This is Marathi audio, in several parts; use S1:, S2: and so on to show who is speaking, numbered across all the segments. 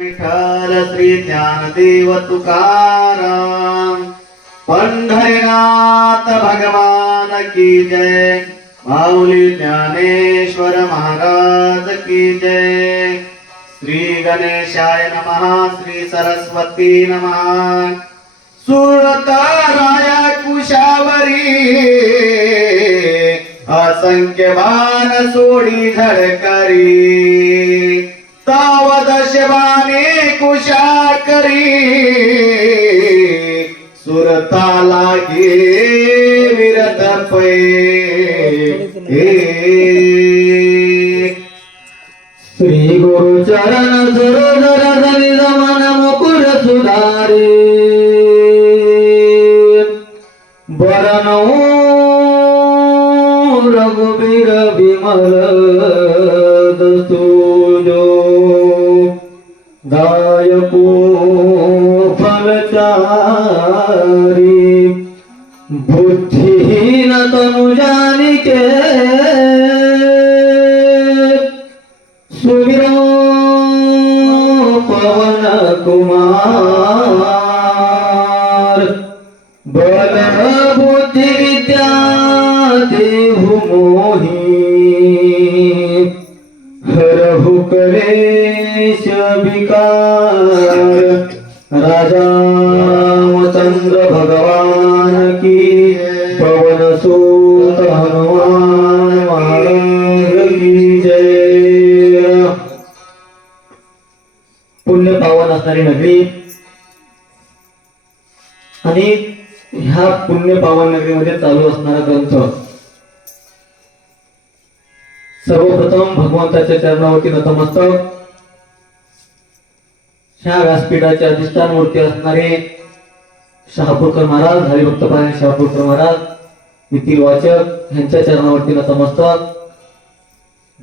S1: विठ्ठल श्री ज्ञानदेव तुकाराम पंढरीनाथ भगवान की जय। माऊली ज्ञानेश्वर महाराज की जय। श्री गणेशाय नमः श्री सरस्वती नमः। सुरताराया कुशावरी। असंख्य बाण सोडी झळकरी तावद शिवाने कुशाकरी सुरताला गे विरत पै. श्री गुरु चरण सरोदर धनी जमान मुकुर सुधारे. बरनऊ रघुबीर विमल. বুদ্ধি चंद्र भगवान की पवन सूत हनुमान महाराज की जय. पुण्य पावन असणारी नगरी. आणि ह्या पुण्य पावन नगरीमध्ये चालू असणारा ग्रंथ. सर्वप्रथम भगवंताच्या चरणावरती नतमस्तक. ह्या व्यासपीठाचे अधिष्ठान मूर्ती असणारे शहापूरकर महाराज हरिभक्त पारायण शहापूरकर महाराज येथील वाचक यांच्या चरणावरती नतमस्तक.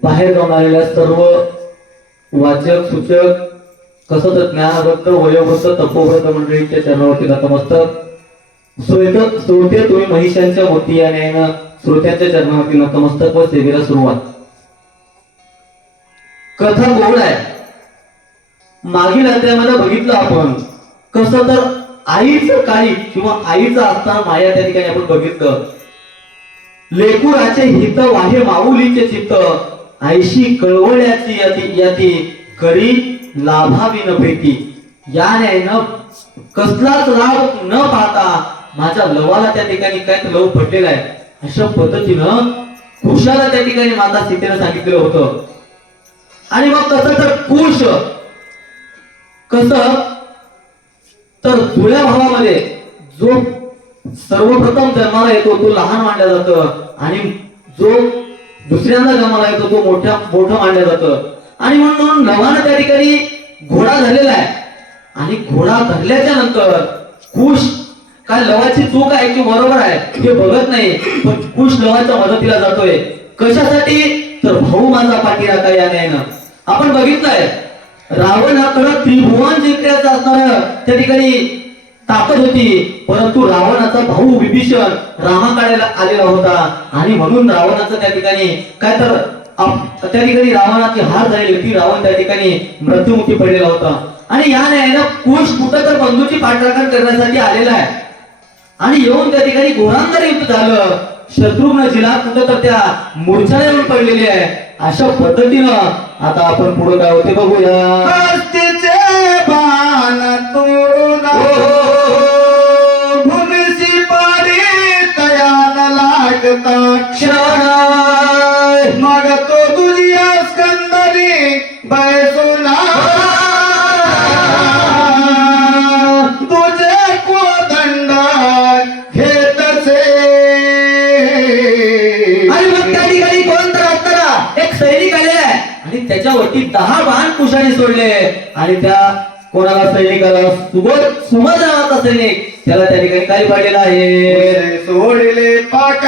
S1: बाहेर जाऊन आलेल्या सर्व वाचक सूचक कसं तर ज्ञानवृत्त वयोवृत्त तपोव्रत मंडळींच्या चरणावरती नतमस्तक. श्रोते श्रोते तुम्ही महिषांच्या मोती या न्यायानं श्रोत्यांच्या चरणावरती नतमस्तक व सेवेला सुरुवात. कथा गोड आहे. मागील अध्यायामध्ये बघितलं आपण. कसं तर आईचं काही किंवा आईचं असता माया त्या ठिकाणी आपण बघितलं. लेकुराचे हित वाहे माऊलीचे चित्त. आईशी कळवळ्याची याती याती करी लाभावी न भेटी. या न्यायनं कसलाच लाभ न पाहता माझ्या लवाला त्या ठिकाणी काय लव पडलेला आहे. अशा पद्धतीनं कुशाला त्या ठिकाणी माता सीतेनं सांगितलं होतं. आणि मग कसं तर कुश कस तर जुळ्या भावामध्ये जो सर्वप्रथम जन्माला येतो तो लहान मांडला जातो आणि जो दुसऱ्यांदा जन्माला येतो तो मोठ्या मोठं मांडलं जातं. आणि म्हणून नवानं त्या ठिकाणी घोडा झालेला आहे. आणि घोडा धरल्याच्या नंतर कुश काय लवाची चूक आहे की बरोबर आहे हे बघत नाही पण कुश लवाच्या मदतीला जातोय. कशासाठी? तर भाऊ माझा पाठीराखा या न्यायनं आपण बघितलंय रावण हा खरं त्रिभुवन जिंकण्याचा असणार त्या ठिकाणी ताकद होती. परंतु रावणाचा भाऊ विभीषण रामाकडे आलेला होता. आणि म्हणून रावणाचं त्या ठिकाणी काय तर त्या ठिकाणी रावणाची हार झालेली होती. रावण त्या ठिकाणी मृत्युमुखी पडलेला होता. आणि या न्यायानं कुश कुठं तर बंधूची पाठराखण करण्यासाठी आलेला आहे. आणि येऊन त्या ठिकाणी घोरांतर युद्ध झालं. शत्रुघ्न जिल्हा कुठं तर त्या मूर्छाला येऊन पडलेली आहे. अशा पद्धतीनं आता आपण पुढे काय होते बघूया.
S2: तोडून भूमिशी पारी तयान लागता क्षण
S1: दहा बाण कुशाने सोडले. आणि त्या कोणाला सैनिकाला सुबोध सुमध नावाचा सैनिक त्याला त्या ठिकाणी काय पाडलेला आहे.
S2: सोडले पाकास्त्र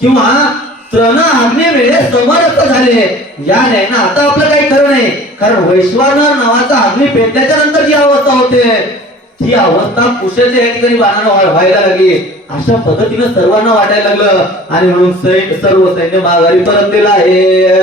S1: किंवा तृण आग्ने वेळे समर्थ झाले. या नाही ना आता आपलं काही खरं नाही. कारण वैश्वानर नावाचा अग्नी पेटल्याच्या नंतर जी अवस्था होते ती अवस्था कुशाच्या या ठिकाणी बाणानं व्हायला लागली. अशा पद्धतीनं सर्वांना वाटायला लागलं. आणि म्हणून सैन्य सर्व सैन्य माघारी परत दिला आहे.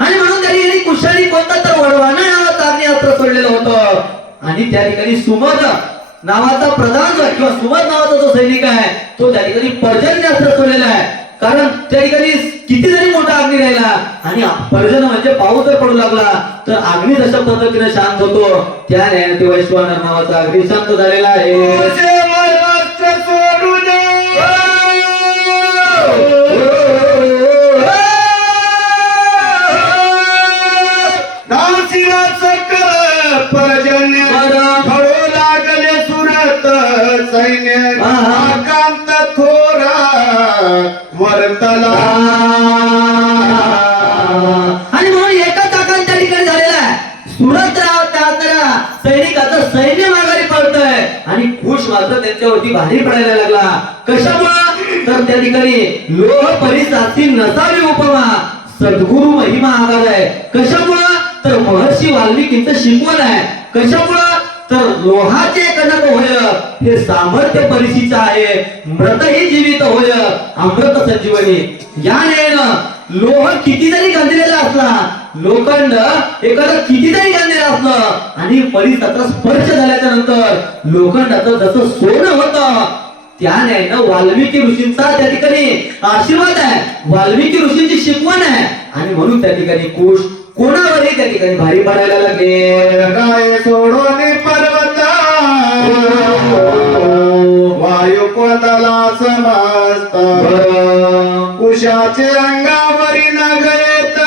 S1: आणि म्हणून त्या ठिकाणी कुशाली कोणता तर वडवाना नावाचं अग्निअस्त्र सोडलेलं होतं. आणि त्या ठिकाणी सुमद नावाचा प्रधान किंवा सुमद नावाचा जो सैनिक आहे तो त्या ठिकाणी पर्जन्य अस्त्र सोडलेला आहे. कारण त्या ठिकाणी किती जरी मोठा अग्नी राहिला आणि पर्जन म्हणजे पाऊस जर पडू लागला तर अग्नी जशा पद्धतीने शांत होतो त्या ते वैश्वानर नावाचा अग्नी शांत झालेला आहे.
S2: नासिरा सकल परजन्य
S1: बरं.
S2: फळो लागले सुरत सैन्य थोरा वर्तला
S1: आणि म्हणून एकाच आकार त्या ठिकाणी झालेला आहे. सुरत राव सैनिकाचं सैन्य माघारी पडतंय. आणि खुश मात्र त्यांच्यावरती भारी पडायला लागला. कशामुळं? तर त्या ठिकाणी लोह परिसाची नसावी उपमा. सद्गुरु महिमा आगार आहे. कशामुळं? महर्षी वाल्मिकींचं शिकवण आहे. कशामुळं? तर लोहाचे कनक होय हे सामर्थ्य परिशीचं आहे. मृत ही जीवित होय अमृत संजीवनी. या नयन लोह किती जरी गांधलेला असला लोखंड एखादं किती जरी गांधलेलं असलं आणि परिसराचा स्पर्श झाल्याच्यानंतर लोखंडाचं जसं सोनं होतं त्या न्यायनं वाल्मिकी ऋषींचा त्या ठिकाणी आशीर्वाद आहे. वाल्मिकी ऋषींची शिकवण आहे. आणि म्हणून त्या ठिकाणी कुश कोणावरही त्या ठिकाणी भारी पडायला लागले?
S2: राय सोडून पर्वत. वायू पदला समस्त कुशाचे अंगावरी नगरेत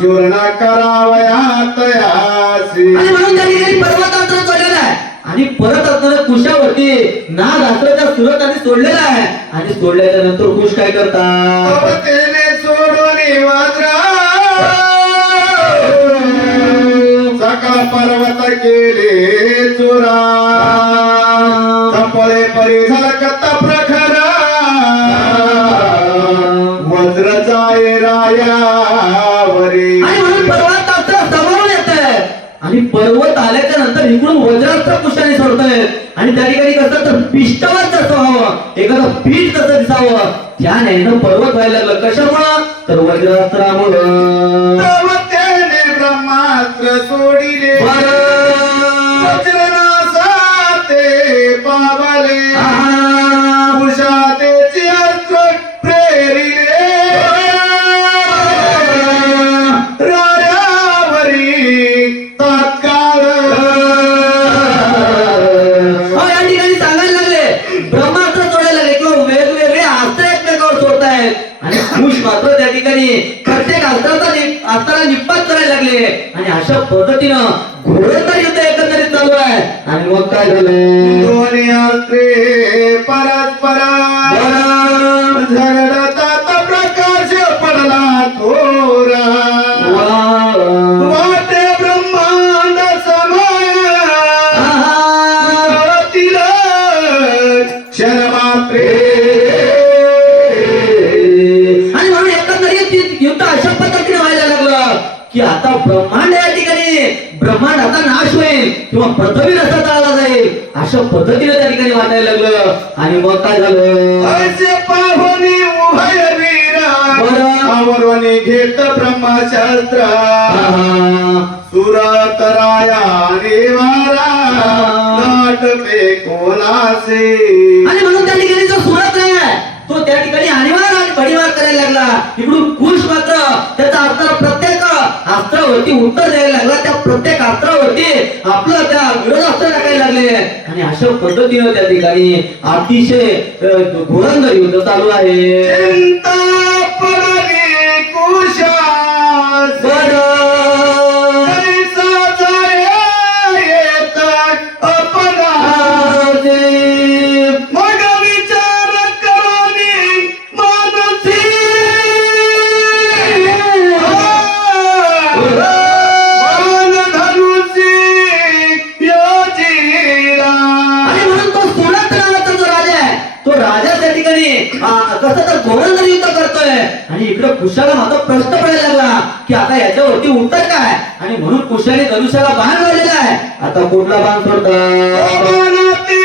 S2: चूर्ण करावयात यासी.
S1: आणि म्हणून त्या ठिकाणी पर्वतास्त्र सोडलेला आहे. आणि परत असताना कुशावरती नाग सुरत आणि सोडलेला आहे. आणि सोडल्याच्या नंतर कुश काय करतात?
S2: पर्वत केले चुरा। चपळे परी झलकत प्रखर। वज्र जाय रायावरी।
S1: आणि म्हणून पर्वतास्त्र समोरून येत आणि पर्वत आल्याच्यानंतर इकडून वज्रास्त्र कुशाने सोडतोय. आणि त्या ठिकाणी कसं तर पिष्टवत जसं व्हावं एखादं पीठ कसं दिसावं. त्या न्यायनं पर्वत व्हायला लागलं. कशामुळं? तर वज्रास्त्रामुळं. आता ब्रह्मांड या ठिकाणी. ब्रह्मांड आता नाश होईल किंवा पृथ्वी रस्ता चालला जाईल. अशा पद्धतीने त्या ठिकाणी वाटायला लागलं. आणि मग काय झालं?
S2: घेत ब्रह्मशास्त्र. सुरतराया निवारा. नाटके कोलासे.
S1: आणि म्हणून त्या ठिकाणी जो सुरत आहे तो त्या ठिकाणी आणीवार आणि बडीवार करायला लागला. इकडून अस्त्रावरती उत्तर द्यायला लागला. त्या प्रत्येक अस्त्रावरती आपलं त्या विरोधास्त्र टाकायला लागले. आणि अशा पद्धतीनं त्या ठिकाणी अतिशय अ, धुरंधर युद्ध चालू आहे. इकडे कुशाला मात्र प्रश्न पडायला लागला की आता याच्यावरती उत्तर काय? आणि म्हणून कुशाने धनुष्याला बाण लावलेला आहे. आता कुठला बाण सोडता
S2: मानाती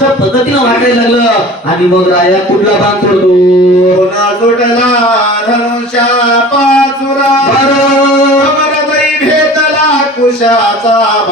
S1: अशा पद्धतीनं वाटायला लागलं. आणि मग राया कुठला बाण सोडतो?
S2: पाचुरा. भेटला कुशाचा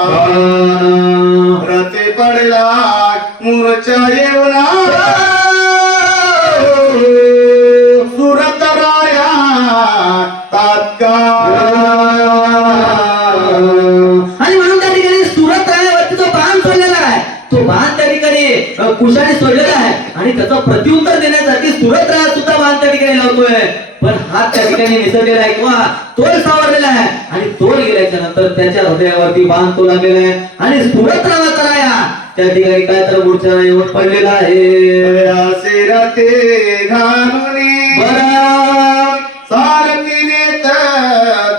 S1: कुशाने सोडलेला आहे. आणि त्याचं प्रत्युत्तर देण्यासाठी सुरत राया सुद्धा बाण त्या ठिकाणी लावतोय. पण हात त्या ठिकाणी निसरलेला आहे किंवा तोल सावरलेला आहे. आणि तोल गेल्याच्यानंतर त्याच्या हृदयावरती बाण तो लागलेला आहे. आणि सुरत रावाचा राया. त्या ठिकाणी काय तर मूर्छा येऊन पडलेला आहे.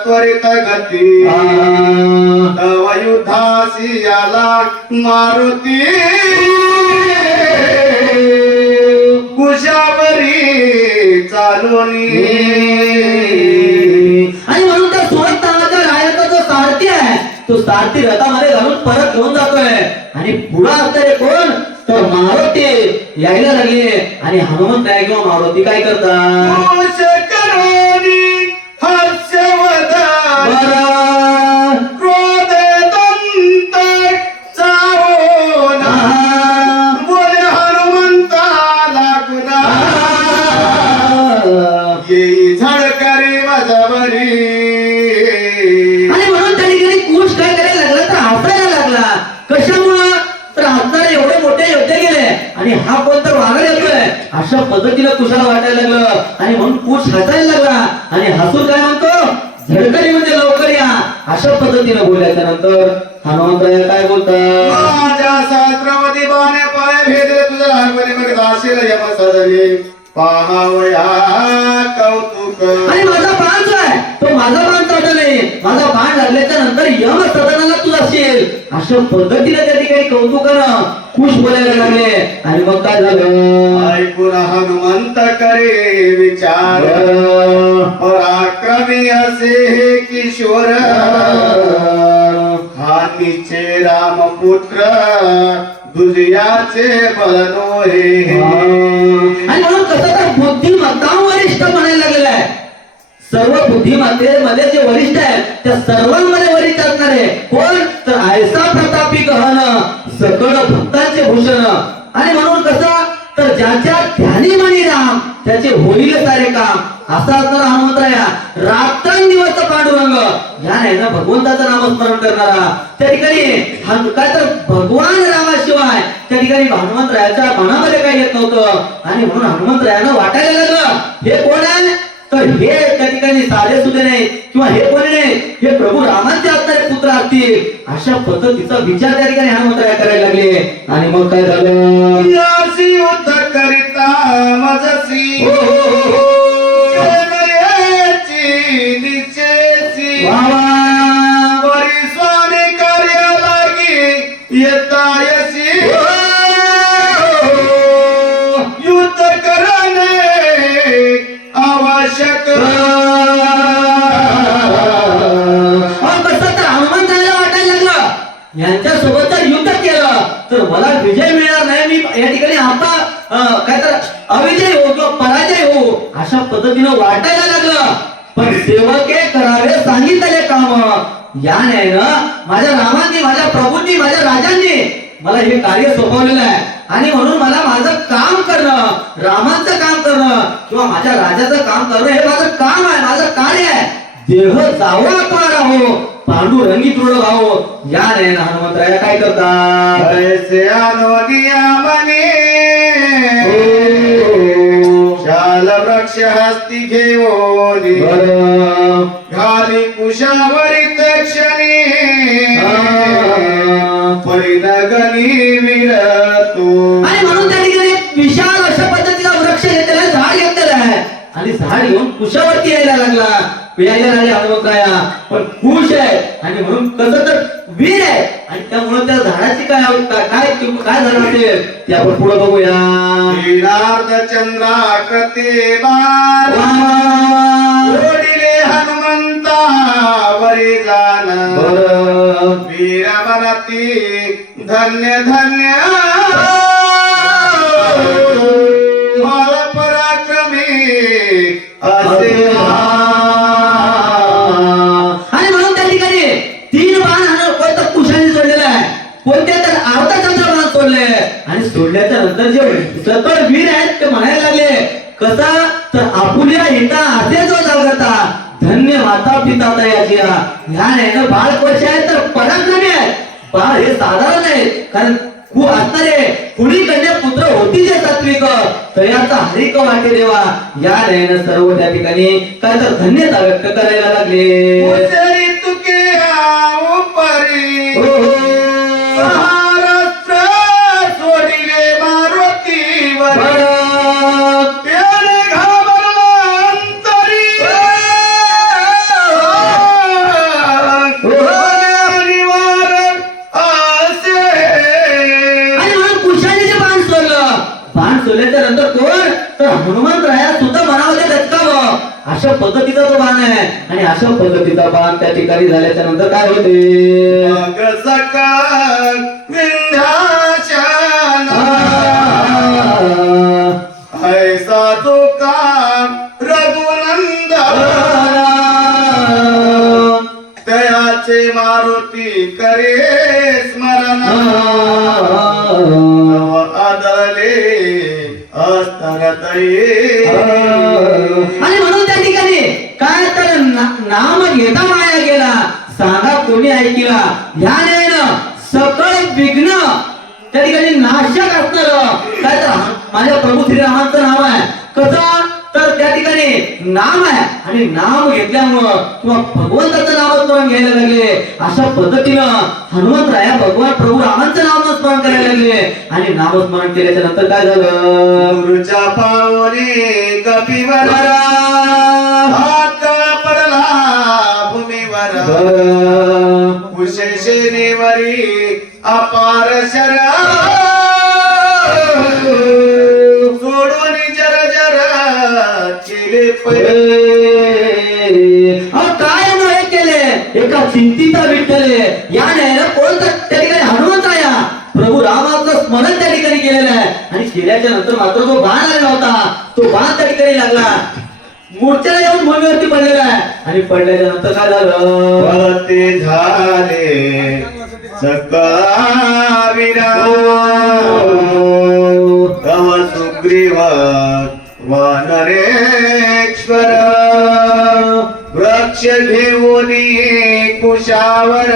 S2: त्वरित गती. मारुती. कुशावरी चालूनी
S1: आणि म्हणून त्या सुरत नावाच्या रायाचा जो सारथी आहे तो सारथी रथामध्ये घालून परत घेऊन जातोय. आणि पुढे असणारे कोण? तर मारुती. यायला लागले. आणि हनुमंत किंवा मारुती काय करतात? पद्धतीनं कुशाला वाटायला लागलं. आणि म्हणून कुश हसायला लागला. आणि हसून काय म्हणतो? झडकरी म्हणजे लवकर या. अशा पद्धतीनं बोलल्याच्या नंतर हनुमंतराय काय बोलतात?
S2: माझ्या सहस्रवती बाणे पाय भेदले. तुझ्या लहानपणी मग जाशील यम सदली पाहावया कौतुक.
S1: आणि माझा तो माझा बाण चालला नाही. माझा बाण लागल्याच्या नंतर यम सदनाला तू असेल अशा पद्धतीने त्या ठिकाणी कौतुकानं खुश बोलायला लागले. आणि मग काय झालं?
S2: ऐकून हनुमंत करे विचार. पराक्रमी असे हे किशोर. हा निचे रामपुत्र दुजयाचे बलनो हे.
S1: आणि म्हणून कसं तर बुद्धिमत्ता वरिष्ठ आहे सर्व बुद्धिमत्तेमध्ये जे वरिष्ठ आहेत त्या सर्वांमध्ये वरिष्ठ असणारे कोण? तर आयसा प्रतापी गहन सकळ भक्तांचे भूषण. आणि म्हणून कसं? तर ज्याच्या ध्यानी मनी राम त्याचे होईल सारे काम. असा असणारा हनुमंतराया रात्रंदिवस पांडुरंग. या नाही ना भगवंताचं नामस्मरण करणारा. त्या ठिकाणी काय तर भगवान रामाशिवाय त्या ठिकाणी हनुमंतरायाच्या मनामध्ये काही येत नव्हतं. आणि म्हणून हनुमंतरायानं वाटायला लागलं हे कोण आहे? तर हे त्या ठिकाणी साधे सुधे नाही किंवा हे कोणी नाही हे प्रभू रामांचे असणारे पुत्र असतील. अशा पद्धतीचा विचार त्या ठिकाणी हनुमंतराया करायला लागले आणि मग काय झालं?
S2: यासी युद्ध करिता मजसी
S1: यांच्या सोबत जर युद्ध केलं. तर मला विजय मिळणार नाही मी या ठिकाणी आता काय तर अविजय हो किंवा पराजय हो अशा पद्धतीनं वाटायला लागलं. पण सेवके करावे सांगितलेले काम. या न्यायनं माझ्या रामांनी माझ्या प्रभूंनी माझ्या राजांनी मला हे कार्य सोपवलेलं आहे. आणि म्हणून मला माझं काम करणं रामांचं काम करणं किंवा माझ्या राजाचं काम करणं हे माझं काम आहे माझं कार्य आहे. देह जावं आपण राहो पांडू रंगी तृण व्हावो. या नयन हनुमंतराया काय करतात
S2: ऐसे अनुदिया मने
S1: हो.
S2: शाल वृक्ष हस्ती घेऊन. घाली कुशावरी क्षणी. परिणगणी विरतो.
S1: आणि म्हणून त्या ठिकाणी विशाल अशा पद्धतीचा वृक्ष घेतलेला झाड घेतलेलं आहे. आणि झाड घेऊन कुशावरती यायला लागला. यायला लागले हनुमंतराया पण खुश आहे. आणि म्हणून कसं तर वीर आहे. आणि त्यामुळे त्या झाडाची काय काय काय काय झालं असेल ते आपण पुढे बघूया.
S2: चंद्राकृते. ओढिले हनुमंता वरी जाण.
S1: बरं.
S2: वीर मनती धन्य धन्य.
S1: सोडल्याच्या नंतर जे सकळ वीर आहेत ते म्हणायला लागले. कसा? तर आपुल्या हिता असे जो जागता. धन्य माता पिता तयाची ह्या नाही ना बाळ कसे आहे तर पराक्रमी आहे. बाळ हे साधारण आहे. कारण खूप असणारे कुणी कन्या पुत्र होती जे सात्विक? तयाचा हरिक वाटे देवा. या नयन सर्व त्या ठिकाणी काय तर धन्यता व्यक्त करायला लागले. हनुमंतराया सुद्धा मनामध्ये दचकावं अशा पद्धतीचा तो बाण आहे. आणि अशा पद्धतीचा बाण त्या ठिकाणी झाल्याच्यानंतर काय होते? विघ्न. त्या ठिकाणी नाशक असणार. काय तर माझ्या प्रभू श्रीरामांचं नाव आहे. कसं? तर त्या ठिकाणी नाम आहे. आणि नाम घेतल्यामुळं किंवा भगवंताचं नामस्मरण घ्यायला लागले. अशा पद्धतीनं हनुमंतराया भगवान प्रभू रामांचं नामस्मरण करायला लागले. आणि नामस्मरण केल्याच्यानंतर काय झालं?
S2: पावने कपिवर. हात पडला भूमीवर. अपार शर सोडून जर जर पै
S1: अहो, काय न हे केले? एका चिंतिता विठ्ठले या न्यायाला कोणतं त्या ठिकाणी हनुमंत या प्रभू रामाचं स्मरण त्या ठिकाणी केलेलं आहे. आणि केल्याच्यानंतर मात्र जो बाण आलेला होता. तो बाण त्या ठिकाणी लागला. मूर्छेला येऊन भूमीवरती पडलेला आहे. आणि पडल्याच्या नंतर काय झालं?
S2: ते झाले. सकाळ तव सुग्रीव वानरेश्वर वृक्ष घेऊन कुशावर।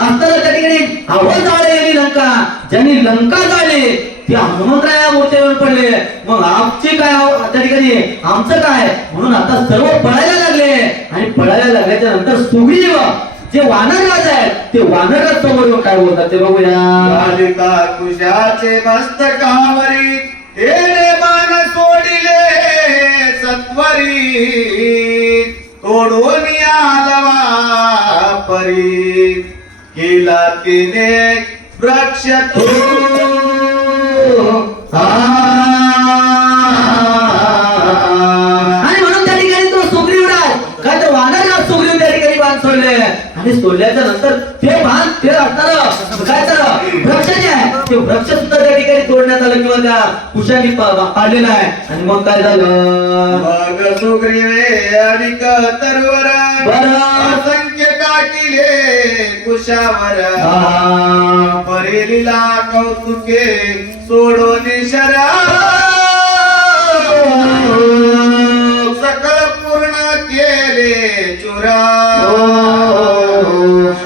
S1: असताना त्या ठिकाणी आवाज जाळलेली लंका. ज्यांनी लंका जाळली ते हनुमंतराया मूर्ती पडले? मग आमची काय त्या ठिकाणी आमचं काय? म्हणून आता सर्व पळायला लागले. आणि पळायला लागल्याच्या नंतर सुग्रीव जे वानर राज आहेत ते वानर समोर येऊन काय बोलतात ते बघूया.
S2: बालिका कुशाचे मस्तकावरी तेने मान सोडिले सत्वरी. तोडून आलवा परी. केला तिने वृक्ष तो.
S1: आणि म्हणून त्या ठिकाणी तो सुग्री उडाल काय तर वानर सुग्री त्या ठिकाणी बांध सोडले. आणि सोडल्याच्या नंतर ते बांध ते असणार काय तर वृक्ष जे आहे ते वृक्ष सुद्धा त्या ठिकाणी तोडण्यात आलं किंवा त्या कुशाने पा- पाडलेलं आहे. आणि मग काय झालं?
S2: मग सुग्रीवे अधिक तरवर
S1: बरं.
S2: काटिले कुशावर. परेलीला कौतुके सोडून शरा सकल पूर्ण केले चुरा.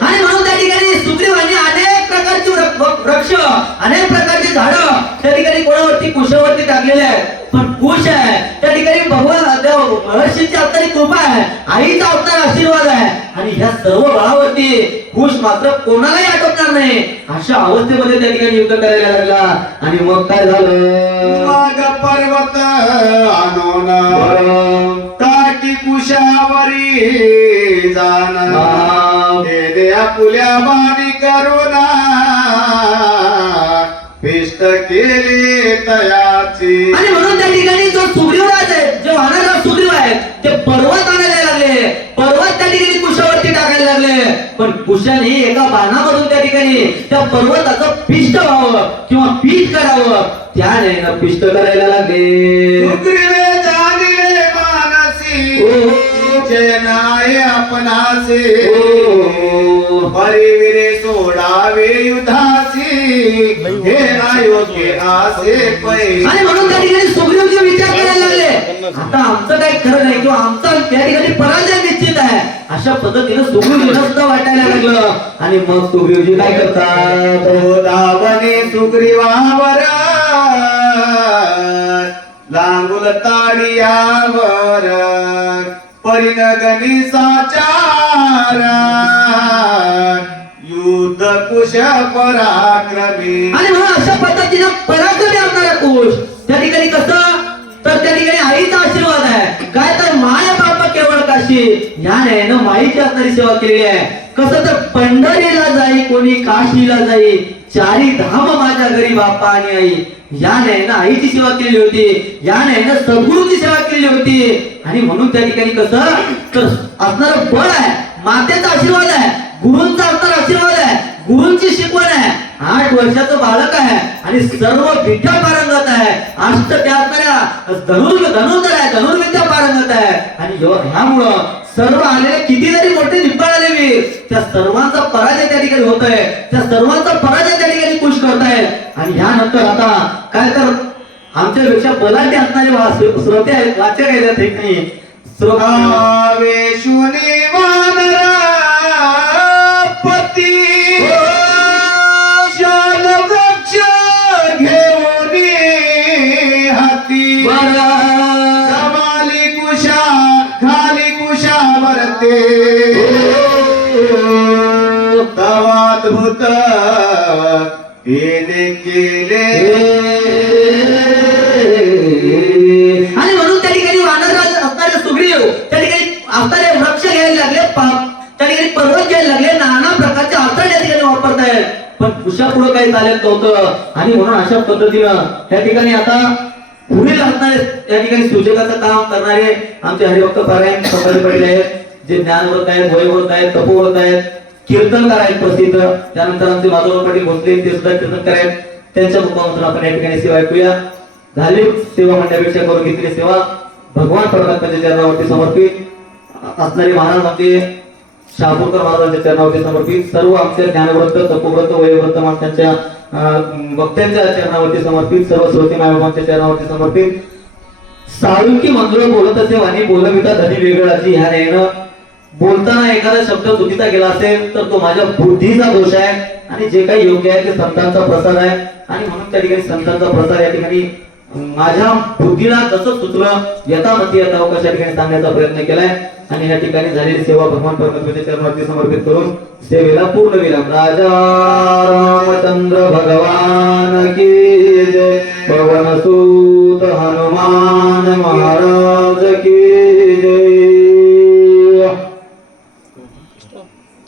S1: आणि म्हणून त्या ठिकाणी सुग्रीवांनी अनेक प्रकारची वृक्ष अनेक प्रकारची झाडं त्या ठिकाणी कोणावरती कुशावरती टाकलेले आहेत. पण कुश आहे. त्या ठिकाणी भगवान त्या महर्षीची अवतारी कृपा आहे? आईचा अवतार आशीर्वाद आहे. आणि ह्या सर्व बळावरती कुश मात्र कोणालाही आटोपणार नाही. अशा अवस्थेमध्ये त्या ठिकाणी युद्ध करायला लागला. आणि मग काय झालं?
S2: मग पर्वत आणून. टाकी कुशावरी जाण.
S1: हे.
S2: दे आपुल्या बाणी करुणा केली तयाची.
S1: आणि म्हणून त्या ठिकाणी जो सुग्रीवराज आहे जे वानरराज सुग्रीव आहेत ते पर्वत आणायला लागले. पर्वत त्या ठिकाणी कुशावरती टाकायला लागले. पण कुशाने एका बाणामधून त्या ठिकाणी त्या पर्वताचं पिष्ट व्हावं किंवा पीठ करावं. त्याने पिष्ट करायला लागले.
S2: नाय आपणासे. परिविरे सोडावे युधासी. हे. अयोग्य असे पै
S1: आणि म्हणून त्या ठिकाणी सुग्रीवजी विचार करायला आता आमचं काही खरं नाही किंवा आमचा त्या ठिकाणी पराजय निश्चित आहे. अशा पद्धतीनं सुग्रीवजीला सुद्धा वाटायला लागलं. आणि मग सुग्रीवजी काय करतात?
S2: सुग्रीवावर लांगुल ताडियावर परिणगणी साचार युद्ध कुश पराक्रमी.
S1: आणि म्हणून अशा पद्धतीनं पराक्रमी असणारा कोश त्या ठिकाणी कसं? तर त्या ठिकाणी आईचा आशीर्वाद आहे. काय तर माय बाप केवळ काशी? ह्याने न माईची असणारी सेवा केलेली आहे. कसं तर पंढरीला जाई कोणी काशीला जाई चारी धाम माझ्या घरी बाप्पा आणि आई. याने ना आईची सेवा केलेली होती. याने ना सद्गुरूची सेवा केलेली होती. आणि म्हणून त्या ठिकाणी कसं? तर असणारं बळ आहे. मातेचा आशीर्वाद आहे. गुरूंचा असणारा आशीर्वाद आहे. गुरूंची शिकवण आहे. आठ वर्षाचं बालक आहे आणि सर्व विद्या पारंगत आहे. अष्ट त्यातल्या असणाऱ्या धनुर् धनुर्धर आहे धनुर्विद्या पारंगत आहे. आणि ह्यामुळं सर्व आलेले किती जरी मोठे निब्बळ आले मी. त्या सर्वांचा पराजय त्या ठिकाणी होत आहे त्या सर्वांचा पराजय त्या ठिकाणी खुश करतायत आणि ह्यानंतर आता काय तर आमच्यापेक्षा बलाढ्य असणारे श्रोते आहेत. वाचक आहेत त्या ठिकाणी. श्रोता
S2: वानरा वरते तवाद्भुत येणे केले.
S1: आणि म्हणून त्या ठिकाणी वानरराज असणारे सुग्रीव त्या ठिकाणी असणारे वृक्ष घ्यायला लागले त्या ठिकाणी पर्वत घ्यायला लागले नाना प्रकारचे अस्त्र त्या ठिकाणी वापरतायत. पण कुशा पुढे काही चालत नव्हतं. आणि म्हणून अशा पद्धतीनं त्या ठिकाणी आता पुढील असणारे त्या ठिकाणी सूचकाचं काम करणारे आमचे हरिभक्त पारायण संभाजी पाटील आहेत. जे ज्ञानव्रत आहेत वयव्रत आहेत तपोव्रत आहेत कीर्तनकार आहेत प्रसिद्ध त्यानंतर आमचे माधव पाटील भोसले ते सुद्धा कीर्तनकार आहेत. त्यांच्या मुखामधून आपण या ठिकाणी सेवा ऐकूया. झाली सेवा म्हणण्यापेक्षा करून घेतलेली सेवा. भगवान परमात्म्याच्या चरणावरती समर्पित. असणारे महाराज म्हणजे शहापूरकर महाराजांच्या चरणावरती समर्पित. सर्व आमचे ज्ञानव्रत तपोव्रत वयव्रत माणसांच्या वक्त्यांच्या चरणावरती समर्पित. सर्व श्रोती मायबाबांच्या चरणावरती समर्पित. साळुकी मंजुळ बोलत असे वाणी बोलविता धनी वेगळाची ह्या नेणं बोलताना एखादा शब्द चुकीचा गेला असेल तर तो माझ्या बुद्धीचा दोष आहे आणि जे काही योग्य आहे ते संतांचा प्रसार आहे. आणि म्हणून त्या ठिकाणी संतांचा प्रसार या ठिकाणी माझ्या बुद्धीला जसं सुचलं यथामती यथा अवकाश या ठिकाणी सांगण्याचा प्रयत्न केलाय. आणि या ठिकाणी झालेली सेवा भगवान परमात्म्याच्या चरणावरती समर्पित करून सेवेला पूर्ण विराम. राजा रामचंद्र भगवान की जय. पवन सूत हनुमान महाराज की